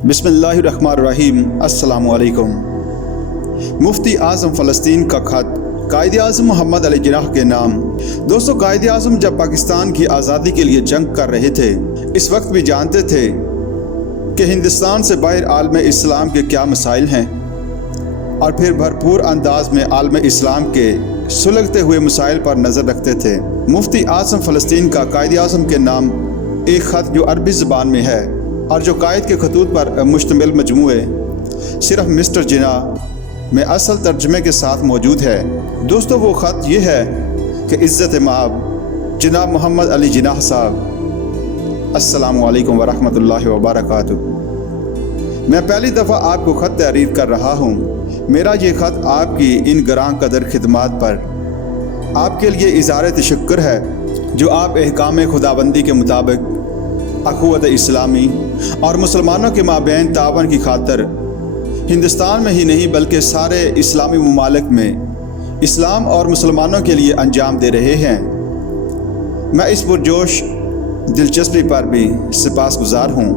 बिस्मिल्लाहिर्रहमानिर्रहीम। अस्सलामुअलैकुम। मुफ्ती आज़म फ़लस्तीन का ख़त कायद आज़म मोहम्मद अली जिन्नाह के नाम। दोस्तों, कायद आज़म जब पाकिस्तान की आज़ादी के लिए जंग कर रहे थे, इस वक्त भी जानते थे कि हिंदुस्तान से बाहर आलम इस्लाम के क्या मसाइल हैं, और फिर भरपूर अंदाज में आलम इस्लाम के सुलगते हुए मसाइल पर नज़र रखते थे। मुफ्ती आज़म फ़लस्तीन का कायद आज़म के नाम एक ख़त जो अरबी ज़बान में है और जो कायद के खतूत पर मुश्तमिल मजमूए सिर्फ मिस्टर जिन्नाह में असल तर्जमे के साथ मौजूद है। दोस्तों, वो ख़त ये है कि इज़्ज़त माब जनाब मोहम्मद अली जिन्नाह साहब, अस्सलामु अलैकुम वरहमतुल्लाहि वबरकातुहू। मैं पहली दफ़ा आपको ख़त तहरीर कर रहा हूँ। मेरा ये ख़त आपकी इन गरां कदर खिदमात पर आपके लिए इज़हार तशक्कुर है जो आप अहकाम खुदाबंदी के मुताबिक अख़ुवत इस्लामी और मुसलमानों के माबैन तावन की खातर हिंदुस्तान में ही नहीं बल्कि सारे इस्लामी ममालिक में इस्लाम और मुसलमानों के लिए अंजाम दे रहे हैं। मैं इस पुरजोश दिलचस्पी पर भी सिपासगुजार हूँ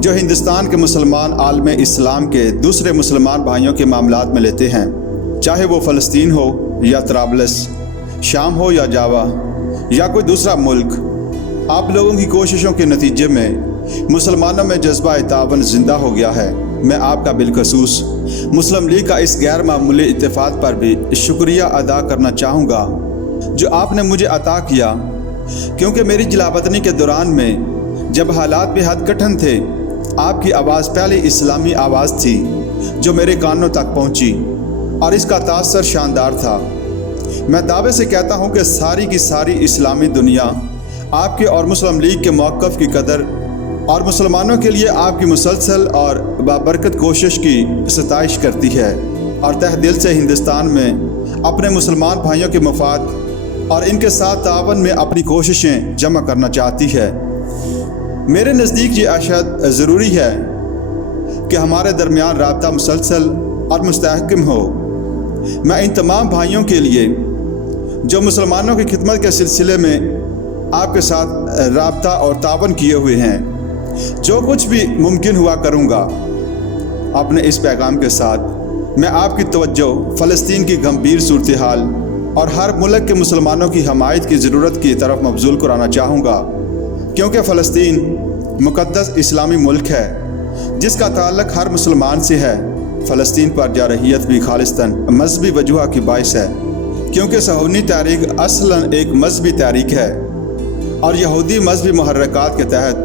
जो हिंदुस्तान के मुसलमान आलम इस्लाम के दूसरे मुसलमान भाइयों के मामलात में लेते हैं, चाहे वो फ़लस्तीन हो या तराबलस, शाम हो या जावा या कोई दूसरा मुल्क। आप लोगों की कोशिशों के नतीजे में मुसलमानों में जज्बा तावन ज़िंदा हो गया है। मैं आपका बिलखसूस मुस्लिम लीग का इस गैर मामूली इत्तेफाक पर भी शुक्रिया अदा करना चाहूँगा जो आपने मुझे अता किया, क्योंकि मेरी जलावतनी के दौरान में जब हालात बेहद कठिन थे, आपकी आवाज़ पहली इस्लामी आवाज़ थी जो मेरे कानों तक पहुँची और इसका तासर शानदार था। मैं दावे से कहता हूँ कि सारी की सारी इस्लामी दुनिया आपके और मुस्लिम लीग के मौक़िफ़ की कदर और मुसलमानों के लिए आपकी मुसलसल और बाबरकत कोशिश की सताइश करती है और तह दिल से हिंदुस्तान में अपने मुसलमान भाइयों के मफाद और इनके साथ तावन में अपनी कोशिशें जमा करना चाहती है। मेरे नज़दीक ये अशद ज़रूरी है कि हमारे दरमियान राब्ता मुसलसल और मुस्तहकम हो। मैं इन तमाम भाइयों के लिए जो मुसलमानों की खिदमत के सिलसिले में आपके साथ राब्ता और तावन किए हुए हैं, जो कुछ भी मुमकिन हुआ करूँगा। अपने इस पैगाम के साथ मैं आपकी तवज्जो फ़लस्तीन की गंभीर सूरत हाल और हर मुल्क के मुसलमानों की हमायत की ज़रूरत की तरफ मबज़ूल कराना चाहूँगा, क्योंकि फ़लस्तीन मुक़द्दस इस्लामी मुल्क है जिसका ताल्लुक़ हर मुसलमान से है। फ़लस्तीन पर जारहियत भी खालिस्तन मजहबी वजूह की बाइस है, क्योंकि सहूनी तहरीक असलन एक मजहबी तहरीक है और यहूदी मजहबी मुहर्रकात के तहत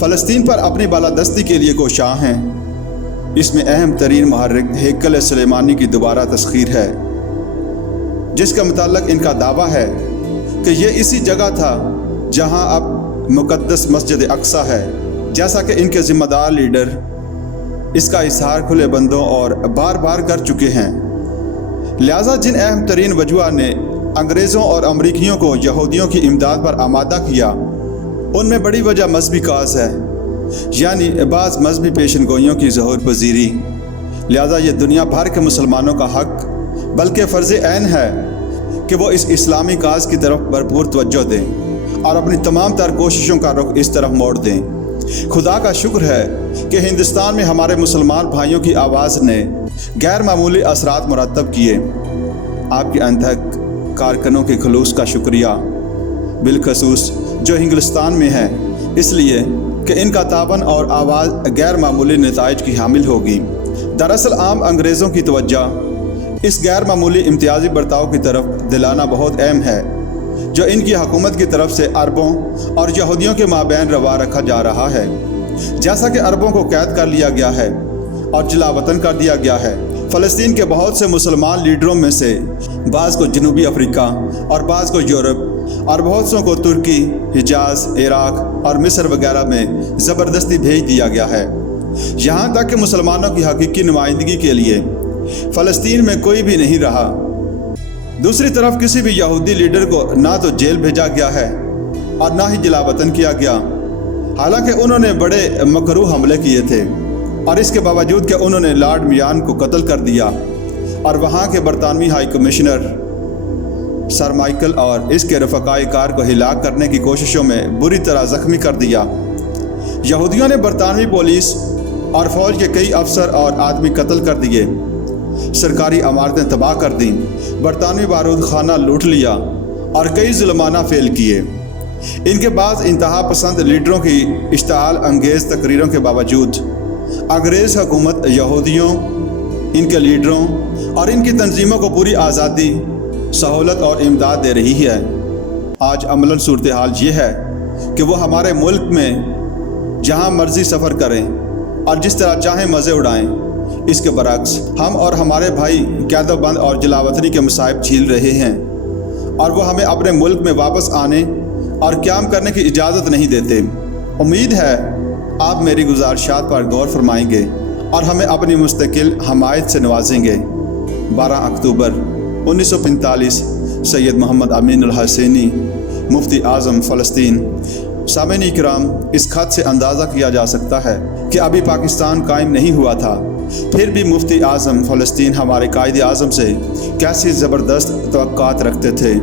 फ़लस्तीन पर अपनी बालादस्ती के लिए कोशां हैं। इसमें अहम तरीन मुहर्रिक हैकल सुलेमानी की दोबारा तस्खीर है, जिसका मुताल्लिक़ इनका दावा है कि ये इसी जगह था जहां अब मुक़द्दस मस्जिद अक्सा है, जैसा कि इनके ज़िम्मेदार लीडर इसका इज़हार खुले बंदों और बार बार कर चुके हैं। लिहाजा जिन अहम तरीन वजूह ने अंग्रेज़ों और अमरीकियों को यहूदियों की इमदाद पर आमादा किया, उनमें बड़ी वजह मजहबी काज है, यानी बाज़ मजहबी पेशन गोइयों की ज़हूर पजीरी। लिहाजा ये दुनिया भर के मुसलमानों का हक़ बल्कि फ़र्ज़ ऐन है कि वो इस इस्लामी काज की तरफ भरपूर तवज्जो दें और अपनी तमाम तर कोशिशों का रुख इस तरफ मोड़ दें। खुदा का शुक्र है कि हिंदुस्तान में हमारे मुसलमान भाइयों की आवाज़ ने गैर मामूली असरात मुरतब किए। आपके अंधक कारकुनों के खलूस का शुक्रिया, बिलखसूस जो इंग्लिस्तान में है, इसलिए कि इनका तावन और आवाज़ गैर मामूली नताइज की हामिल होगी। दरअसल आम अंग्रेज़ों की तवज्जो इस गैर मामूली इम्तियाजी बर्ताव की तरफ दिलाना बहुत अहम है जो इनकी हुकूमत की तरफ से अरबों और यहूदियों के माबैन रवा रखा जा रहा है। जैसा कि अरबों को कैद कर लिया गया है और जलावतन कर दिया गया है, फ़लस्तीन के बहुत से मुसलमान लीडरों में से बाज़ को जनूबी अफ्रीका और बाज़ को यूरोप और बहुत सौ को तुर्की, हिजाज, इराक़ और मिस्र वगैरह में ज़बरदस्ती भेज दिया गया है। यहाँ तक कि मुसलमानों की हकीकी नुमाइंदगी के लिए फ़लस्तीन में कोई भी नहीं रहा। दूसरी तरफ किसी भी यहूदी लीडर को ना तो जेल भेजा गया है और ना ही जलावतन किया गया, हालांकि उन्होंने बड़े मकरूह हमले किए थे और इसके बावजूद कि उन्होंने लॉर्ड मियान को कत्ल कर दिया और वहाँ के बरतानवी हाई कमिश्नर सर माइकल और इसके रफ़काए कार को हिलाक करने की कोशिशों में बुरी तरह ज़ख्मी कर दिया। यहूदियों ने बरतानवी पुलिस और फ़ौज के कई अफसर और आदमी कत्ल कर दिए, सरकारी इमारतें तबाह कर दी, बरतानवी बारूद खाना लूट लिया और कई जुल्माना फेल किए। इनके बाद इंतहा पसंद लीडरों की इश्तिहाल अंगेज़ तकरीरों के बावजूद अंग्रेज़ हुकूमत यहूदियों, इनके लीडरों और इनकी तंजीमों को पूरी आज़ादी, सहूलत और इमदाद दे रही है। आज अमलन सूरत हाल ये है कि वो हमारे मुल्क में जहाँ मर्ज़ी सफ़र करें और जिस तरह चाहें मज़े उड़ाएं। इसके बरक्स हम और हमारे भाई कैदोबंद और जलावतनी के मसाइब झेल रहे हैं और वो हमें अपने मुल्क में वापस आने और क़याम करने की इजाज़त नहीं देते। उम्मीद है आप मेरी गुज़ारिशात पर गौर फरमाएंगे और हमें अपनी मुस्तकिल हमायत से नवाजेंगे। 12 अक्टूबर 1945 सैयद मोहम्मद अमीन अल हसैनी, मुफ्ती आज़म फ़लस्तीन। सामईन इकराम, इस खत से अंदाज़ा किया जा सकता है कि अभी पाकिस्तान कायम नहीं हुआ था, फिर भी मुफ्ती आज़म फ़लस्तीन हमारे कायद आज़म से कैसी ज़बरदस्त तवक्कुआत रखते थे।